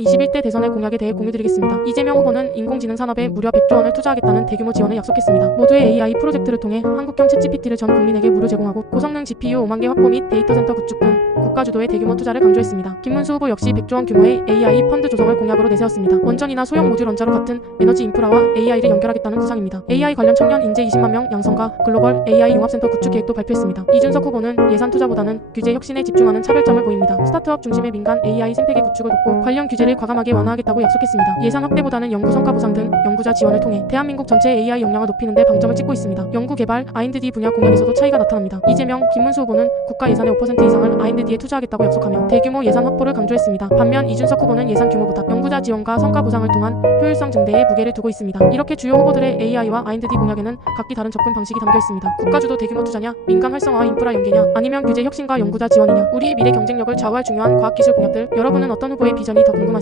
21대 대선의 공약에 대해 공유드리겠습니다. 이재명 후보는 인공지능 산업에 무려 100조 원을 투자하겠다는 대규모 지원을 약속했습니다. 모두의 AI 프로젝트를 통해 한국형 챗GPT를 전 국민에게 무료 제공하고 고성능 GPU 5만 개 확보 및 데이터 센터 구축 등 국가 주도의 대규모 투자를 강조했습니다. 김문수 후보 역시 100조 원 규모의 AI 펀드 조성을 공약으로 내세웠습니다. 원전이나 소형 모듈 원자로 같은 에너지 인프라와 AI를 연결하겠다는 구상입니다. AI 관련 청년 인재 20만 명 양성과 글로벌 AI 융합센터 구축 계획도 발표했습니다. 이준석 후보는 예산 투자보다는 규제 혁신에 집중하는 차별점을 보입니다. 스타트업 중심의 민간 AI 생태계 구축을 돕고 관련 규제를 과감하게 완화하겠다고 약속했습니다. 예산 확대보다는 연구 성과 보상 등 연구자 지원을 통해 대한민국 전체 AI 역량을 높이는 데 방점을 찍고 있습니다. 연구 개발 R&D 분야 공약에서도 차이가 나타납니다. 이재명, 김문수 후보는 국가 예산의 5% 이상을 R&D 에 투자하겠다고 약속하며 대규모 예산 확보를 강조했습니다. 반면 이준석 후보는 예산 규모보다 연구자 지원과 성과 보상을 통한 효율성 증대에 무게를 두고 있습니다. 이렇게 주요 후보들의 AI와 R&D 공약에는 각기 다른 접근 방식이 담겨 있습니다. 국가 주도 대규모 투자냐, 민간 활성화와 인프라 연계냐, 아니면 규제 혁신과 연구자 지원이냐, 우리의 미래 경쟁력을 좌우할 중요한 과학기술 공약들, 여러분은 어떤 후보의 비전이 더 궁금하신가요?